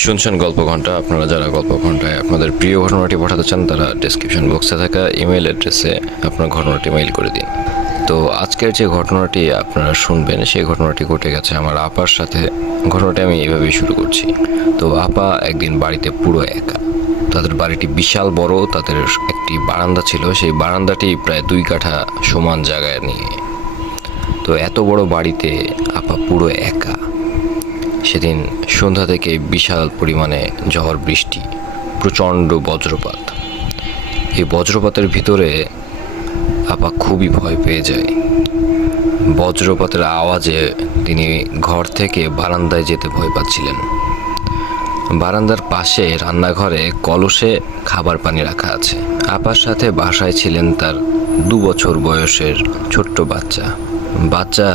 শুনছেন গল্প ঘন্টা। আপনারা যারা গল্প ঘন্টায় আপনাদের প্রিয় ঘটনাটি পাঠাতে চান তারা ডেসক্রিপশন বক্সে থাকা ইমেল অ্যাড্রেসে আপনার ঘটনাটি মেইল করে দিন। তো আজকের যে ঘটনাটি আপনারা শুনবেন সেই ঘটনাটি ঘটে গেছে আমার আপার সাথে। ঘটনাটি আমি এভাবেই শুরু করছি। তো আপা একদিন বাড়িতে পুরো একা। তাদের বাড়িটি বিশাল বড়, তাদের একটি বারান্দা ছিল, সেই বারান্দাটি প্রায় 2 কাঠা সমান জায়গায় নিয়ে। তো এত বড় বাড়িতে আপা পুরো একা। সেদিন সন্ধ্যা থেকে বিশাল পরিমাণে ঝড় বৃষ্টি, প্রচণ্ড বজ্রপাত। এই বজ্রপাতের ভিতরে আপা খুবই ভয় পেয়ে যায়। বজ্রপাতের আওয়াজে তিনি ঘর থেকে বারান্দায় যেতে ভয় পাচ্ছিলেন। বারান্দার পাশে রান্নাঘরে কলসে খাবার পানি রাখা আছে। আপার সাথে বাসায় ছিলেন তার 2 বছর বয়সের ছোট্ট বাচ্চা। বাচ্চা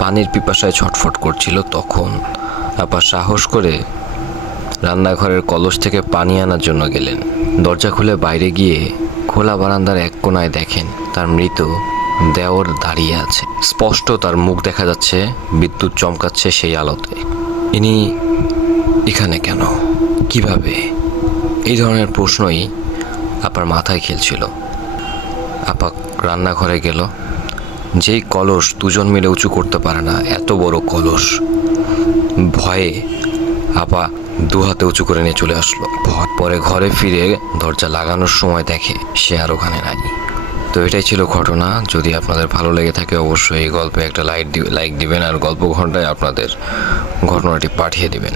পানির পিপাসায় ছটফট করছিল। তখন আপা সাহস করে রান্নাঘরের কলস থেকে পানি আনার জন্য গেলেন। দরজা খুলে বাইরে গিয়ে খোলা বারান্দার এক কোণায় দেখেন তার মৃত দেওর দাঁড়িয়ে আছে। স্পষ্ট তার মুখ দেখা যাচ্ছে, বিদ্যুৎ চমকাচ্ছে সেই আলোতে। ইনি এখানে কেন, কিভাবে? এই ধরনের প্রশ্নই আপার মাথায় খেলছিল। আপা রান্নাঘরে গেল। যেই কলস 2 জন মিলে উঁচু করতে পারে না, এত বড় কলস, ভয়ে আপা 2 হাতে উঁচু করে নিয়ে চলে আসলো। পরে ঘরে ফিরে দরজা লাগানোর সময় দেখে সে আর ওখানে নাই। তো এটাই ছিল ঘটনা। যদি আপনাদের ভালো লেগে থাকে অবশ্যই এই গল্পে একটা লাইক দিবেন আর গল্প ঘন্টায় আপনাদের ঘটনাটি পাঠিয়ে দিবেন।